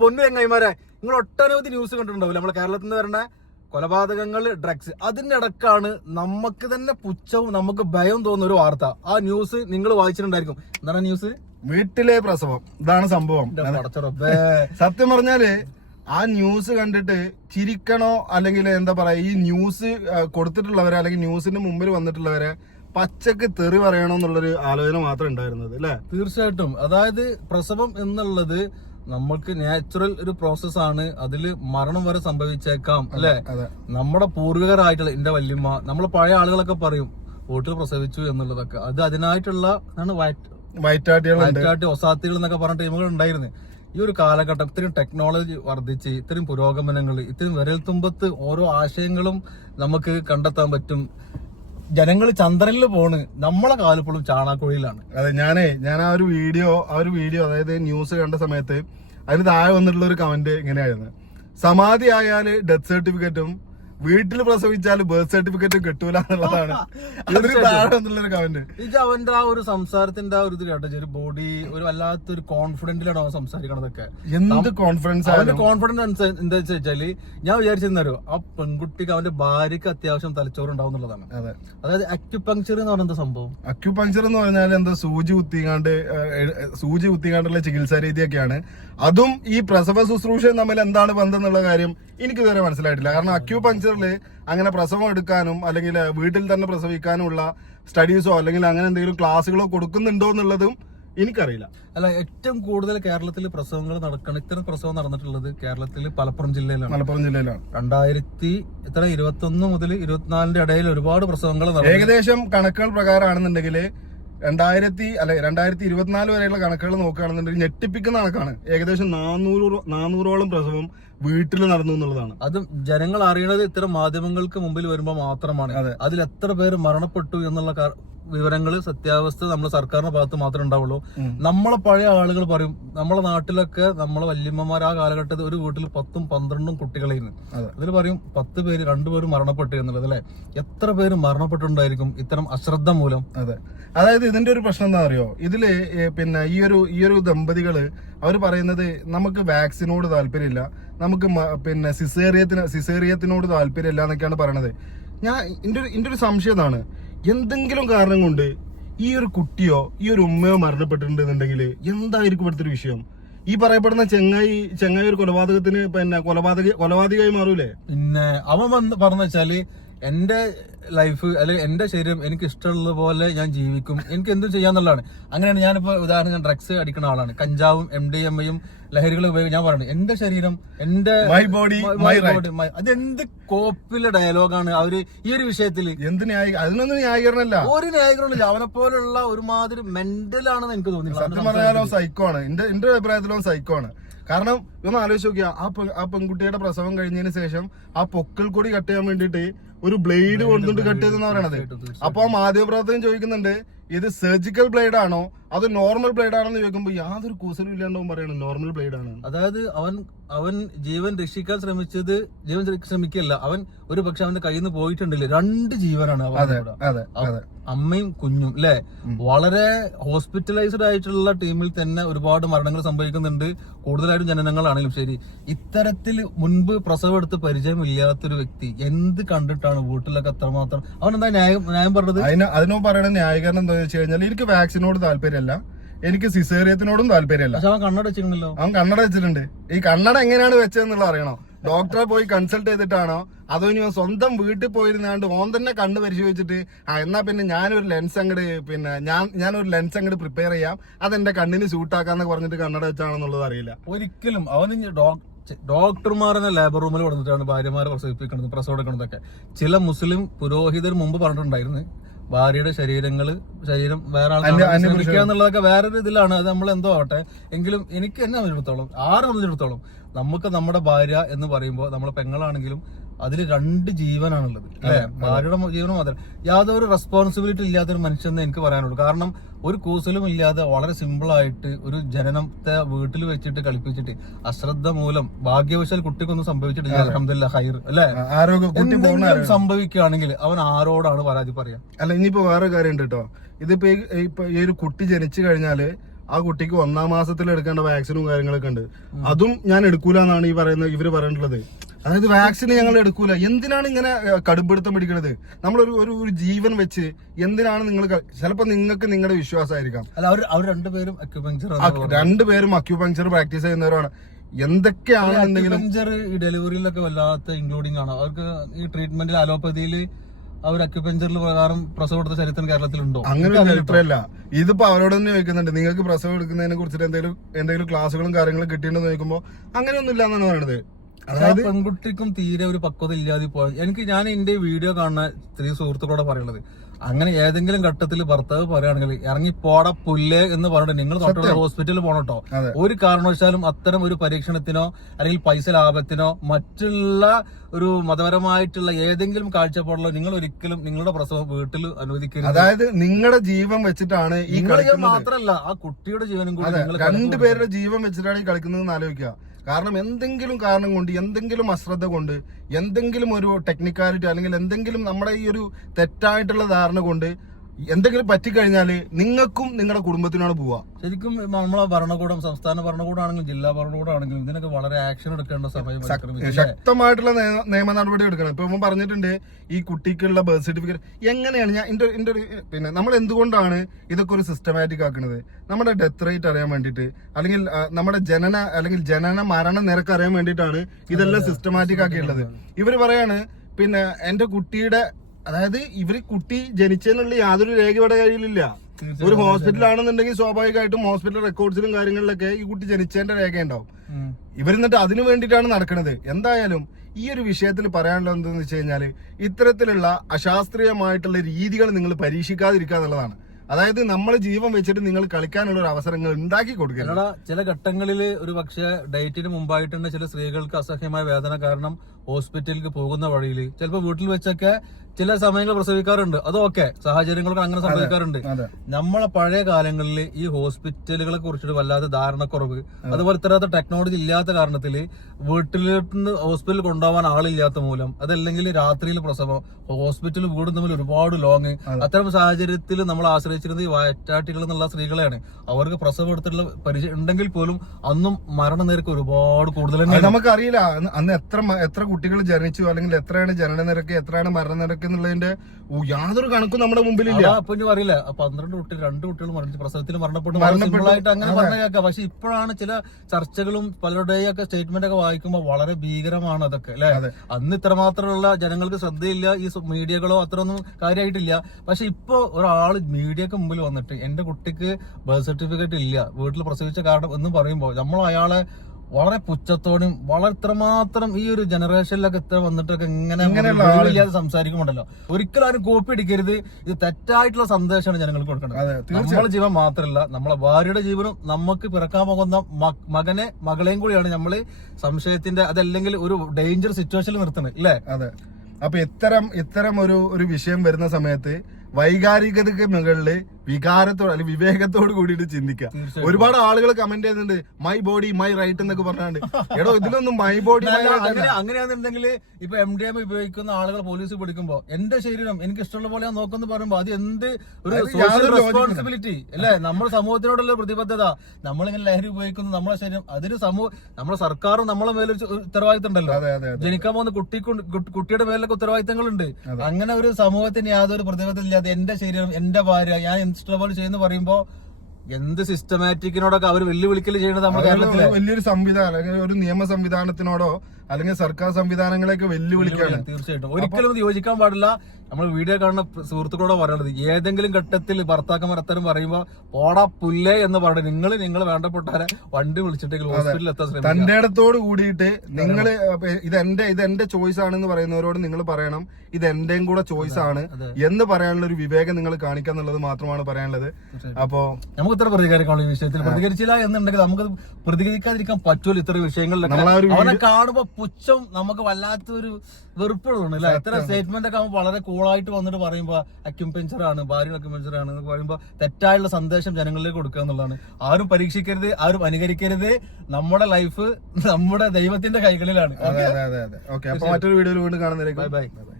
പൊന്നു ചങ്ങായിമാരെ നിങ്ങൾ ഒട്ടനവധി ന്യൂസ് കണ്ടിട്ടുണ്ടാവില്ല? നമ്മളെ കേരളത്തിൽ നിന്ന് വരേണ്ട കൊലപാതകങ്ങൾ ഡ്രഗ്സ് അതിനിടക്കാണ് നമുക്ക് തന്നെ പുച്ഛവും നമുക്ക് ഭയം തോന്നുന്ന ഒരു വാർത്ത. ആ ന്യൂസ് നിങ്ങൾ വായിച്ചിട്ടുണ്ടായിരിക്കും. എന്താണ് ന്യൂസ് വീട്ടിലെ പ്രസവം. ഇതാണ് സംഭവം. സത്യം പറഞ്ഞാൽ ആ ന്യൂസ് കണ്ടിട്ട് ചിരിക്കണോ അല്ലെങ്കിൽ എന്താ പറയാ ഈ ന്യൂസ് കൊടുത്തിട്ടുള്ളവരെ അല്ലെങ്കിൽ ന്യൂസിന്റെ മുമ്പിൽ വന്നിട്ടുള്ളവരെ പച്ചക്ക് തെറി പറയണോ എന്നുള്ളൊരു ആലോചന മാത്രം ഉണ്ടായിരുന്നത് അല്ലെ? തീർച്ചയായിട്ടും. അതായത് പ്രസവം എന്നുള്ളത് നമ്മൾക്ക് നാച്ചുറൽ ഒരു പ്രോസസ് ആണ് അതിൽ മരണം വരെ സംഭവിച്ചേക്കാം അല്ലെ? നമ്മുടെ പൂർവികരായിട്ടുള്ള എന്റെ വല്യമ്മ നമ്മളെ പഴയ ആളുകളൊക്കെ പറയും വീട്ടിൽ പ്രസവിച്ചു എന്നുള്ളതൊക്കെ. അത് അതിനായിട്ടുള്ള വയറ്റാട്ടികളുണ്ട് വയറ്റാട്ടി ഒസാത്തികൾ എന്നൊക്കെ പറഞ്ഞ ടീമുകൾ ഉണ്ടായിരുന്നു. ഈ ഒരു കാലഘട്ടം ഇത്രയും ടെക്നോളജി വർദ്ധിച്ച് ഇത്രയും പുരോഗമനങ്ങൾ ഇത്രയും വിരൽ തുമ്പത്ത് ഓരോ ആശയങ്ങളും നമുക്ക് കണ്ടെത്താൻ പറ്റും. ജനങ്ങൾ ചന്ദ്രനിൽ പോണ്. നമ്മളെ കാലിപ്പോഴും ചാണാക്കുഴിയിലാണ്. അതെ ഞാനേ ഞാൻ ആ ഒരു വീഡിയോ ആ ഒരു വീഡിയോ അതായത് ന്യൂസ് കണ്ട സമയത്ത് അതിന് താഴെ വന്നിട്ടുള്ള ഒരു കമന്റ് ഇങ്ങനെയായിരുന്നു. സമാധി ആയാൽ ഡെത്ത് സർട്ടിഫിക്കറ്റും വീട്ടിൽ പ്രസവിച്ചാൽ ബർത്ത് സർട്ടിഫിക്കറ്റ് കിട്ടൂല എന്നുള്ളതാണ് ഇതിന് താഴെ വന്നിട്ടുള്ള ഒരു കമന്റ് ഇത് അവന്റെ ആ ഒരു സംസാരത്തിന്റെ ആ ഒരു ഇത് കേട്ടോ ഒരു ബോഡി ഒരു വല്ലാത്തൊരു കോൺഫിഡന്റിലാണ് അവൻ സംസാരിക്കണതൊക്കെ. എന്ത് കോൺഫിഡൻസ് അവന്റെ കോൺഫിഡൻസ് എന്താ വെച്ചാൽ ഞാൻ വിചാരിച്ചിരുന്നോ ആ പെൺകുട്ടിക്ക് അവന്റെ ഭാര്യക്ക് അത്യാവശ്യം തലച്ചോറ് ഉണ്ടാവും എന്നുള്ളതാണ് അതെ. അതായത് അക്യുപങ്ചർ എന്ന് പറയുന്ന സംഭവം? അക്യുപഞ്ചർ എന്ന് പറഞ്ഞാൽ എന്താ സൂചി കുത്തിങ്ങാണ്ട് സൂചി കുത്തിങ്ങാണ്ടുള്ള ചികിത്സാ രീതിയൊക്കെയാണ്. അതും ഈ പ്രസവ ശുശ്രൂഷയും തമ്മിൽ എന്താണ് ബന്ധം എന്നുള്ള കാര്യം എനിക്ക് ഇതുവരെ മനസ്സിലായിട്ടില്ല. കാരണം അക്യുപഞ്ചറിൽ അങ്ങനെ പ്രസവം എടുക്കാനും അല്ലെങ്കിൽ വീട്ടിൽ തന്നെ പ്രസവിക്കാനുമുള്ള സ്റ്റഡീസോ അല്ലെങ്കിൽ അങ്ങനെ എന്തെങ്കിലും ക്ലാസ്സുകളോ കൊടുക്കുന്നുണ്ടോ എന്നുള്ളതും എനിക്കറിയില്ല. അല്ല ഏറ്റവും കൂടുതൽ കേരളത്തിൽ പ്രസവങ്ങൾ നടക്കണം ഇത്തരം പ്രസവം നടന്നിട്ടുള്ളത് കേരളത്തിൽ മലപ്പുറം ജില്ലയിലാണ്. മലപ്പുറം ജില്ലയിലാണ്. രണ്ടായിരത്തി എത്ര? ഇരുപത്തി ഒന്ന് മുതൽ ഇരുപത്തിനാലിന്റെ ഇടയിൽ ഒരുപാട് പ്രസവങ്ങൾ ഏകദേശം കണക്കുകൾ പ്രകാരമാണെന്നുണ്ടെങ്കിൽ രണ്ടായിരത്തി അല്ലെ രണ്ടായിരത്തി ഇരുപത്തിനാല് വരെയുള്ള കണക്കുകൾ നോക്കുകയാണെന്നുണ്ടെങ്കിൽ ഞെട്ടിപ്പിക്കുന്ന കണക്കാണ്. ഏകദേശം നാനൂറ് നാനൂറോളം പ്രസവം വീട്ടിൽ നടന്നു എന്നുള്ളതാണ്. അത് ജനങ്ങൾ അറിയണത് ഇത്തരം മാധ്യമങ്ങൾക്ക് മുമ്പിൽ വരുമ്പോൾ മാത്രമാണ്. അതെ. അതിൽ എത്ര പേര് മരണപ്പെട്ടു എന്നുള്ള വിവരങ്ങൾ സത്യാവസ്ഥ നമ്മുടെ സർക്കാരിന്റെ ഭാഗത്ത് മാത്രമേ ഉണ്ടാവുള്ളൂ. നമ്മളെ പഴയ ആളുകൾ പറയും നമ്മളെ നാട്ടിലൊക്കെ നമ്മളെ വല്യമ്മമാർ ആ കാലഘട്ടത്തിൽ ഒരു വീട്ടിൽ പത്തും പന്ത്രണ്ടും കുട്ടികളായിരുന്നു. അതെ. അതിൽ പറയും പത്ത് പേര് രണ്ടുപേരും മരണപ്പെട്ടു എന്നുള്ളത് അല്ലെ? എത്ര പേര് മരണപ്പെട്ടിട്ടുണ്ടായിരിക്കും ഇത്തരം അശ്രദ്ധ മൂലം? അതെ. അതായത് ഇതിന്റെ ഒരു പ്രശ്നം എന്താ അറിയോ ഇതിൽ പിന്നെ ഈ ഒരു ഈ ഒരു ദമ്പതികൾ അവർ പറയുന്നത് നമുക്ക് വാക്സിനോട് താല്പര്യമില്ല നമുക്ക് പിന്നെ സിസേറിയത്തിന് സിസേറിയത്തിനോട് താല്പര്യമില്ല എന്നൊക്കെയാണ് പറയണത്. ഞാൻ എന്റെ ഒരു എന്റെ ഒരു സംശയം എന്തെങ്കിലും കാരണം കൊണ്ട് ഈ ഒരു കുട്ടിയോ ഈ ഒരു ഉമ്മയോ മരണപ്പെട്ടിട്ടുണ്ടെന്നുണ്ടെങ്കിൽ എന്തായിരിക്കും ഇവിടുത്തെ ഒരു വിഷയം? ഈ പറയപ്പെടുന്ന ചെങ്ങായി ചെങ്ങായി ഒരു കൊലപാതകത്തിന് പിന്നെ കൊലപാതക കൊലപാതകമായി മാറൂലേ? പിന്നെ അവൻ പറഞ്ഞ വെച്ചാൽ എന്റെ ലൈഫ് അല്ലെങ്കിൽ എന്റെ ശരീരം എനിക്ക് ഇഷ്ടമുള്ള പോലെ ഞാൻ ജീവിക്കും. എനിക്ക് എന്തും ചെയ്യാന്നുള്ളതാണ്. അങ്ങനെയാണ് ഞാനിപ്പോ ഉദാഹരണം ഞാൻ ഡ്രഗ്സ് അടിക്കുന്ന ആളാണ്. കഞ്ചാവും എം ഡി എം ഐയും ലഹരികൾ ഉപയോഗിക്കും. ഞാൻ പറയുന്നത് എന്റെ ശരീരം എന്റെ my body my- body, my- അതെന്ത് കോപ്പിലെ ഡയലോഗാണ് അവർ ഈ ഒരു വിഷയത്തിൽ എന്ത് അതിനൊന്നും ന്യായീകരണമല്ല. ഒരു ന്യായീകരണമില്ല. അവനെ പോലുള്ള ഒരുമാതിരി മെന്റലാണെന്ന് എനിക്ക് തോന്നി സത്യം പറഞ്ഞാലോ സൈക്കോ ആണ്. എന്റെ എന്റെ അഭിപ്രായത്തിലും സൈക്കോ ആണ്. കാരണം ഇതൊന്ന് ആലോചിച്ച് നോക്കിയാ ആ ആ പെൺകുട്ടിയുടെ പ്രസവം കഴിഞ്ഞതിന് ശേഷം ആ പൊക്കിൾ കൂടി കട്ട് ചെയ്യാൻ വേണ്ടിയിട്ട് ഒരു ബ്ലേഡ് കൊണ്ടുകൊണ്ട് കട്ട് ചെയ്തെന്ന് പറയണത്. അപ്പൊ മാധ്യമപ്രവർത്തകൻ ചോദിക്കുന്നുണ്ട് ഇത് സർജിക്കൽ ബ്ലേഡ് ആണോ? അത് നോർമൽ ബ്ലേഡ് ആണോ എന്ന് ചോദിക്കുമ്പോൾ യാതൊരു കൂസലും ഇല്ലാണ്ടവൻ പറയണം നോർമൽ ബ്ലേഡ് ആണ്. അതായത് അവൻ അവൻ ജീവൻ രക്ഷിക്കാൻ ശ്രമിച്ചത് ജീവൻ ശ്രമിക്കല്ല അവൻ ഒരു പക്ഷെ അവന്റെ കയ്യിൽ നിന്ന് പോയിട്ടുണ്ടല്ലേ രണ്ട് ജീവനാണ് അമ്മയും കുഞ്ഞും അല്ലെ വളരെ ഹോസ്പിറ്റലൈസ്ഡ് ആയിട്ടുള്ള ടീമിൽ തന്നെ ഒരുപാട് മരണങ്ങൾ സംഭവിക്കുന്നുണ്ട്. കൂടുതലായിട്ടും ജനനങ്ങളാണെങ്കിലും ശരി. ഇത്തരത്തിൽ മുൻപ് പ്രസവം എടുത്ത് പരിചയമില്ലാത്തൊരു വ്യക്തി എന്ത് കണ്ടിട്ടാണ് വീട്ടിലൊക്കെ അത്രമാത്രം അവൻ എന്താ ന്യായം ന്യായം പറഞ്ഞത്? അതിന് അതിനോ പറയണ ന്യായീകരണം എന്താ വെച്ച് കഴിഞ്ഞാൽ എനിക്ക് വാക്സിനോട് താല്പര്യമല്ല എനിക്ക് സിസേറിയത്തിനോടും താല്പര്യമല്ല പക്ഷെ അവൻ കണ്ണട വെച്ചിട്ടുണ്ടല്ലോ. അവൻ കണ്ണട വെച്ചിട്ടുണ്ട്. ഈ കണ്ണട എങ്ങനെയാണ് വെച്ചതെന്നുള്ള അറിയണോ? ഡോക്ടറെ പോയി കൺസൾട്ട് ചെയ്തിട്ടാണോ? അതോ ഇനി സ്വന്തം വീട്ടിൽ പോയിരുന്നാണ്ട് ഓൻ തന്നെ കണ്ട് പരിശോധിച്ചിട്ട് ആ എന്നാ പിന്നെ ഞാനൊരു ലെൻസ് അങ്ങോട്ട് പിന്നെ ഞാൻ ഞാനൊരു ലെൻസ് അങ്ങോട്ട് പ്രിപ്പയർ ചെയ്യാം. അതെന്റെ കണ്ണിന് സൂട്ടാക്കാന്ന് പറഞ്ഞിട്ട് കണ്ണട വെച്ചാണെന്നുള്ളത് അറിയില്ല. ഒരിക്കലും അവന് ഇനി ഡോക്- ചെ- ഡോക്ടർമാരെന്നെ ലേബർ റൂമിൽ കൊടുത്തിട്ടാണ് ഭാര്യമാരെ പ്രസവിപ്പിക്കുന്നത് പ്രസവം എടുക്കുന്നതൊക്കെ ചില മുസ്ലിം പുരോഹിതർ മുമ്പ് പറഞ്ഞിട്ടുണ്ടായിരുന്നു ഭാര്യയുടെ ശരീരങ്ങൾ ശരീരം വേറെ ശ്രമിക്കുക എന്നുള്ളതൊക്കെ വേറൊരു ഇതിലാണ് അത് നമ്മൾ എന്തോ ആവട്ടെ. എങ്കിലും എനിക്ക് എന്നെ സംബന്ധിച്ചിടത്തോളം ആരെ സംബന്ധിച്ചിടത്തോളം നമുക്ക് നമ്മുടെ ഭാര്യ എന്ന് പറയുമ്പോൾ നമ്മളെ പെങ്ങളാണെങ്കിലും അതിൽ രണ്ട് ജീവനാണുള്ളത് അല്ലെ? ഭാര്യയുടെ ജീവനും മാത്രം. യാതൊരു റെസ്പോൺസിബിലിറ്റി ഇല്ലാത്ത ഒരു മനുഷ്യൻ എനിക്ക് പറയാനുള്ളൂ. കാരണം ഒരു കൂസലും ഇല്ലാതെ വളരെ സിമ്പിൾ ആയിട്ട് ഒരു ജനനത്തെ വീട്ടിൽ വെച്ചിട്ട് കളിപ്പിച്ചിട്ട് അശ്രദ്ധ മൂലം ഭാഗ്യവശാൽ കുട്ടിക്കൊന്നും സംഭവിച്ചിട്ടില്ല അലഹമില്ല ഹൈർ അല്ലെ? ആരോഗ്യം എന്തെങ്കിലും സംഭവിക്കുകയാണെങ്കിൽ അവൻ ആരോടാണ് പരാതി പറയാ? അല്ല ഇനിയിപ്പോ വേറെ കാര്യം ഉണ്ട് കേട്ടോ ഇതിപ്പോ ഈ- ഇപ്പൊ ഈ ഒരു കുട്ടി ജനിച്ചു കഴിഞ്ഞാൽ ആ കുട്ടിക്ക് ഒന്നാം മാസത്തിൽ എടുക്കേണ്ട വാക്സിനും കാര്യങ്ങളൊക്കെ ഉണ്ട്. അതും ഞാൻ എടുക്കൂലെന്നാണ് ഈ പറയുന്നത് ഇവർ പറഞ്ഞിട്ടുള്ളത്. അതായത് വാക്സിൻ ഞങ്ങൾ എടുക്കൂല. എന്തിനാണ് ഇങ്ങനെ കടുപ്പിടുത്തം കടുംപിടുത്തം പിടിക്കുന്നത് നമ്മളൊരു ഒരു ഒരു ജീവൻ വെച്ച് എന്തിനാണ് നിങ്ങൾ ചിലപ്പോ നിങ്ങൾക്ക് നിങ്ങളുടെ വിശ്വാസമായിരിക്കാം. അല്ല അവർ അവർ രണ്ടുപേരും അക്യുപഞ്ചർ ആ രണ്ടുപേരും അക്യൂപങ്ചർ പ്രാക്ടീസ് ചെയ്യുന്നവരാണ്. എന്തൊക്കെയാണെന്നുണ്ടെങ്കിലും അക്യുപഞ്ചർ ഈ ഡെലിവറിയിലൊക്കെ വല്ലാത്ത ഇൻക്ലൂഡിംഗ് ആണ്. അവർക്ക് ഈ ട്രീറ്റ്മെന്റിൽ അലോപ്പതിയിൽ അവർ അക്യുപഞ്ചറിൽ പ്രകാരം പ്രസവം എടുത്ത ചരിത്രം കേരളത്തിലുണ്ടോ? അങ്ങനെ ചരിത്രമല്ല ഇതിപ്പോ അവരോട് തന്നെ ചോദിക്കുന്നുണ്ട്. നിങ്ങൾക്ക് പ്രസവം എടുക്കുന്നതിനെ കുറിച്ചിട്ട് എന്തെങ്കിലും എന്തെങ്കിലും ക്ലാസ്സുകളും കാര്യങ്ങളും കിട്ടിയിട്ടുണ്ടെന്ന് ചോദിക്കുമ്പോൾ അങ്ങനെയൊന്നും ഇല്ല എന്നാണ് പറയുന്നത് അതായത് പെൺകുട്ടിക്കും തീരെ ഒരു പക്വത ഇല്ലാതെ പോയി എനിക്ക് ഞാൻ എന്റെ വീഡിയോ കാണുന്ന സ്ത്രീ സുഹൃത്തുക്കളോട് പറയുന്നത് അങ്ങനെ ഏതെങ്കിലും ഘട്ടത്തിൽ ഭർത്താവ് പറയുകയാണെങ്കിൽ ഇറങ്ങി പോട പുല്ലേ എന്ന് പറഞ്ഞിട്ട് നിങ്ങൾ തൊട്ടുള്ള ഹോസ്പിറ്റലിൽ പോകണം കേട്ടോ ഒരു കാരണവശാലും അത്തരം ഒരു പരീക്ഷണത്തിനോ അല്ലെങ്കിൽ പൈസ ലാഭത്തിനോ മറ്റുള്ള ഒരു മതപരമായിട്ടുള്ള ഏതെങ്കിലും കാഴ്ചപ്പാടിലോ നിങ്ങൾ ഒരിക്കലും നിങ്ങളുടെ പ്രസവം വീട്ടിൽ അനുവദിക്കരുത്. അതായത് നിങ്ങളുടെ ജീവൻ വെച്ചിട്ടാണ് ഈ കളിക്കുന്നത്. മാത്രല്ല ആ കുട്ടിയുടെ ജീവനും കൂടി രണ്ടുപേരുടെ ജീവൻ വെച്ചിട്ടാണ് ഈ കളിക്കുന്നത് ആലോചിക്കുക. കാരണം എന്തെങ്കിലും കാരണം കൊണ്ട് എന്തെങ്കിലും അശ്രദ്ധ കൊണ്ട് എന്തെങ്കിലും ഒരു ടെക്നിക്കാലിറ്റി അല്ലെങ്കിൽ എന്തെങ്കിലും നമ്മുടെ ഈ ഒരു തെറ്റായിട്ടുള്ള ധാരണ കൊണ്ട് എന്തെങ്കിലും പറ്റിക്കഴിഞ്ഞാൽ നിങ്ങൾക്കും നിങ്ങളുടെ കുടുംബത്തിനാണ് പോവുക. ശരിക്കും നമ്മളെ ഭരണകൂടം സംസ്ഥാന ഭരണകൂടം ആണെങ്കിലും ജില്ലാ ഭരണകൂടം ആണെങ്കിലും ഇതിനൊക്കെ വളരെ ആക്ഷൻ എടുക്കേണ്ട സമയം. ശക്തമായിട്ടുള്ള നിയ- നിയമ നടപടി എടുക്കണം. ഇപ്പൊ നമ്മൾ പറഞ്ഞിട്ടുണ്ട് ഈ കുട്ടിക്കുള്ള ബർത്ത് സർട്ടിഫിക്കറ്റ് എങ്ങനെയാണ്? ഞാൻ എന്റെ ഒരു പിന്നെ നമ്മൾ എന്തുകൊണ്ടാണ് ഇതൊക്കെ ഒരു സിസ്റ്റമാറ്റിക് ആക്കുന്നത് നമ്മുടെ ഡെത്ത് റേറ്റ് അറിയാൻ വേണ്ടിയിട്ട് അല്ലെങ്കിൽ നമ്മുടെ ജനന അല്ലെങ്കിൽ ജനന മരണ നിരക്ക് അറിയാൻ വേണ്ടിയിട്ടാണ് ഇതെല്ലാം സിസ്റ്റമാറ്റിക് ആക്കിയിട്ടുള്ളത്. ഇവർ പറയാണ് പിന്നെ എന്റെ കുട്ടിയുടെ അതായത് ഇവർ കുട്ടി ജനിച്ചെന്നുള്ള യാതൊരു രേഖ ഇവിടെ കയ്യിലില്ല ഒരു ഹോസ്പിറ്റലാണെന്നുണ്ടെങ്കിൽ സ്വാഭാവികമായിട്ടും ഹോസ്പിറ്റൽ റെക്കോർഡ്സിലും കാര്യങ്ങളിലൊക്കെ ഈ കുട്ടി ജനിച്ചതിന്റെ രേഖ ഉണ്ടാവും. ഇവരെന്നിട്ട് അതിനു വേണ്ടിയിട്ടാണ് നടക്കുന്നത് എന്തായാലും ഈ ഒരു വിഷയത്തിൽ പറയാനുള്ളത് എന്തെന്ന് വെച്ച് കഴിഞ്ഞാൽ ഇത്തരത്തിലുള്ള അശാസ്ത്രീയമായിട്ടുള്ള രീതികൾ നിങ്ങൾ പരീക്ഷിക്കാതിരിക്കുക എന്നുള്ളതാണ്. അതായത് നമ്മൾ ജീവൻ വെച്ചിട്ട് നിങ്ങൾ കളിക്കാനുള്ള ഒരു അവസരങ്ങൾ ഉണ്ടാക്കി കൊടുക്കുക ചില ഘട്ടങ്ങളിൽ ഒരു പക്ഷേ ഡേറ്റിന് മുമ്പായിട്ട് തന്നെ ചില സ്ത്രീകൾക്ക് അസഹ്യമായ വേദന കാരണം ഹോസ്പിറ്റലിലേക്ക് പോകുന്ന വഴിയിൽ ചിലപ്പോൾ വീട്ടിൽ വെച്ചൊക്കെ ചില സമയങ്ങൾ പ്രസവിക്കാറുണ്ട്. അത് ഓക്കെ. സാഹചര്യങ്ങളൊക്കെ അങ്ങനെ സംഭവിക്കാറുണ്ട്. നമ്മളെ പഴയ കാലങ്ങളിൽ ഈ ഹോസ്പിറ്റലുകളെ കുറിച്ചിട്ട് വല്ലാത്ത ധാരണക്കുറവ് അതുപോലെ ഇത്തരത്തെ ടെക്നോളജി ഇല്ലാത്ത കാരണത്തിൽ വീട്ടിലോട്ട് ഹോസ്പിറ്റലിൽ കൊണ്ടുപോകാൻ ആളില്ലാത്ത മൂലം അതല്ലെങ്കിൽ രാത്രിയിൽ പ്രസവം ഹോസ്പിറ്റൽ വീടും തമ്മിൽ ഒരുപാട് ലോങ് അത്തരം സാഹചര്യത്തിൽ നമ്മൾ ആശ്രയിച്ചിരുന്നത് ഈ വയറ്റാട്ടികൾ എന്നുള്ള സ്ത്രീകളെയാണ്. അവർക്ക് പ്രസവം എടുത്തിട്ടുള്ള പരിചയം ഉണ്ടെങ്കിൽ പോലും അന്നും മരണനിരക്ക് ഒരുപാട് കൂടുതൽ നമുക്കറിയില്ല. അന്ന് എത്ര എത്ര കുട്ടികൾ ജനിച്ചു അല്ലെങ്കിൽ എത്രയാണ് ജനന നിരക്ക് എത്രയാണ് മരണനിരക്ക് എന്നുള്ളതിന്റെ യാതൊരു കണക്കും നമ്മുടെ മുമ്പിലില്ല. അപ്പൊ ഇനി അറിയില്ല പന്ത്രണ്ട് കുട്ടികൾ രണ്ട് കുട്ടികൾ മരിച്ചു പ്രസവത്തിൽ മരണപ്പെട്ടു. മരണപ്പെട്ടതായിട്ട് അങ്ങനെ പറഞ്ഞ കേൾക്കാം. പക്ഷെ ഇപ്പോഴാണ് ചില ചർച്ചകളും പലരുടെയും ഒക്കെ സ്റ്റേറ്റ്മെന്റ് ഒക്കെ വായിക്കുമ്പോൾ വളരെ ഭീകരമാണ് അതൊക്കെ അല്ലെ. അന്ന് ഇത്രമാത്രമുള്ള ജനങ്ങൾക്ക് ശ്രദ്ധയില്ല. ഈ മീഡിയകളോ മീഡിയകളോ അത്രയൊന്നും കാര്യമായിട്ടില്ല. പക്ഷെ ഇപ്പൊ ഒരാൾ മീഡിയക്ക് മുമ്പിൽ വന്നിട്ട് എന്റെ കുട്ടിക്ക് ബർത്ത് സർട്ടിഫിക്കറ്റ് ഇല്ല. വീട്ടിൽ പ്രസവിച്ച കാരണം എന്ന് പറയുമ്പോൾ നമ്മൾ അയാളെ വളരെ പുച്ഛത്തോടെയും വളരെ ഇത്രമാത്രം ഈ ഒരു ജനറേഷനിലൊക്കെ ഇത്ര വന്നിട്ടൊക്കെ ഇങ്ങനെ ഇല്ലാതെ സംസാരിക്കുമ്പോണ്ടല്ലോ. ഒരിക്കലും ആരും കോപ്പി അടിക്കരുത് ഇത് തെറ്റായിട്ടുള്ള സന്ദേശമാണ് ജനങ്ങൾക്ക് കൊടുക്കേണ്ടത്. നമ്മളെ ജീവൻ മാത്രമല്ല നമ്മളെ ഭാര്യയുടെ ജീവനും നമുക്ക് പിറക്കാൻ പോകുന്ന മകനെ മകളെയും കൂടിയാണ് നമ്മൾ സംശയത്തിന്റെ അതല്ലെങ്കിൽ ഒരു ഡേഞ്ചർ സിറ്റുവേഷനിൽ നിർത്തുന്നത് ഇല്ലേ? അതെ. അപ്പൊ ഇത്തരം ഇത്തരം ഒരു ഒരു വിഷയം വരുന്ന സമയത്ത് വൈകാരികതയ്ക്ക് മുകളിൽ വികാരത്തോട് അല്ലെങ്കിൽ വിവേകത്തോട് കൂടിയിട്ട് ചിന്തിക്കുക ഒരുപാട് ആളുകൾ കമന്റ് ചെയ്യുന്നുണ്ട് മൈ ബോഡി മൈ റൈറ്റ് എന്നൊക്കെ പറഞ്ഞാണ്ട്. എടോ ഇതിലൊന്നും മൈ ബോഡി അങ്ങനെയാണെന്നുണ്ടെങ്കിൽ ഇപ്പൊ എം ഡി എം ഉപയോഗിക്കുന്ന ആളുകൾ പോലീസ് പിടിക്കുമ്പോ എന്റെ ശരീരം എനിക്ക് ഇഷ്ടമുള്ള പോലെ ഞാൻ നോക്കുന്നു പറയുമ്പോ അത് എന്ത് ഒരു സോഷ്യൽ റെസ്പോൺസിബിലിറ്റി അല്ലെ? നമ്മുടെ സമൂഹത്തിനോടുള്ള പ്രതിബദ്ധത നമ്മളിങ്ങനെ ലഹരി ഉപയോഗിക്കുന്നു നമ്മുടെ ശരീരം അതിന് സമൂഹ നമ്മുടെ സർക്കാരും നമ്മളെ മേലൊരു ഉത്തരവാദിത്തം ഉണ്ടല്ലോ ജനിക്കാൻ പോകുന്ന കുട്ടി കുട്ടിയുടെ മേലൊക്കെ ഉത്തരവാദിത്തങ്ങളുണ്ട്. അങ്ങനെ ഒരു സമൂഹത്തിന് യാതൊരു പ്രതിബദ്ധത ഇല്ലാതെ എന്റെ ശരീരം എന്റെ ഭാര്യ ഞാൻ പോലെ ചെയ്യുന്ന പറയുമ്പോ എന്ത് സിസ്റ്റമാറ്റിക്കിനോടൊക്കെ അവർ വെല്ലുവിളിക്കൽ ചെയ്യുന്നത് നമ്മുടെ കേരളത്തിലെ? വലിയൊരു സംവിധാനം ഒരു നിയമ സംവിധാനത്തിനോടോ അല്ലെങ്കിൽ സർക്കാർ സംവിധാനങ്ങളെയൊക്കെ വെല്ലുവിളിക്കാണ് തീർച്ചയായിട്ടും. ഒരിക്കലും യോജിക്കാൻ പാടില്ല. നമ്മൾ വീഡിയോ കാണുന്ന സുഹൃത്തുക്കളോട് പറയേണ്ടത് ഏതെങ്കിലും ഘട്ടത്തിൽ ഭർത്താക്കന്മാർ അത്തരം പറയുമ്പോ പോടാ പുല്ലേ എന്ന് പറഞ്ഞു നിങ്ങൾ നിങ്ങൾ വേണ്ടപ്പെട്ടാരെ വണ്ടി വിളിച്ചിട്ടെങ്കിൽ ഹോസ്പിറ്റലിൽ എത്താൻ ശ്രമിക്കുക. തന്റെ ഇടത്തോട് കൂടിയിട്ട് നിങ്ങൾ ഇത് എന്റെ ഇത് എന്റെ ചോയ്സ് ആണെന്ന് പറയുന്നവരോട് നിങ്ങൾ പറയണം. ഇത് എന്റെയും കൂടെ ചോയ്സ് ആണ് എന്ന് പറയാനുള്ള ഒരു വിവേകം നിങ്ങൾ കാണിക്കുക എന്നുള്ളത് മാത്രമാണ് പറയാനുള്ളത്. അപ്പോ നമുക്ക് ഇത്ര പ്രതികരിക്കാനുള്ള വിഷയത്തിൽ പ്രതികരിച്ചില്ല എന്നുണ്ടെങ്കിൽ നമുക്ക് പ്രതികരിക്കാതിരിക്കാൻ പറ്റൂല ഇത്ര വിഷയങ്ങളിലൊക്കെ. അവനെ കാണുമ്പോ പുച്ഛം നമുക്ക് വല്ലാത്തൊരു വെറുപ്പ് തോന്നുന്നു അല്ലെ ഇത്ര സ്റ്റേറ്റ്മെന്റ് ഒക്കെ ആകുമ്പോൾ വളരെ കൂളായിട്ട് വന്നിട്ട് പറയുമ്പോ അക്യുപെഞ്ചർ ആണ് ഭാര്യ അക്യുപെഞ്ചർ ആണ് എന്ന് പറയുമ്പോൾ തെറ്റായുള്ള സന്ദേശം ജനങ്ങളിലേക്ക് കൊടുക്കുക എന്നുള്ളതാണ്. ആരും പരീക്ഷിക്കരുത് ആരും അനുകരിക്കരുത്. നമ്മുടെ ലൈഫ് നമ്മുടെ ദൈവത്തിന്റെ കൈകളിലാണ്. ഓക്കെ അപ്പൊ മറ്റൊരു വീഡിയോയിൽ വീണ്ടും കാണുന്നതിലേക്ക് ബൈ ബൈ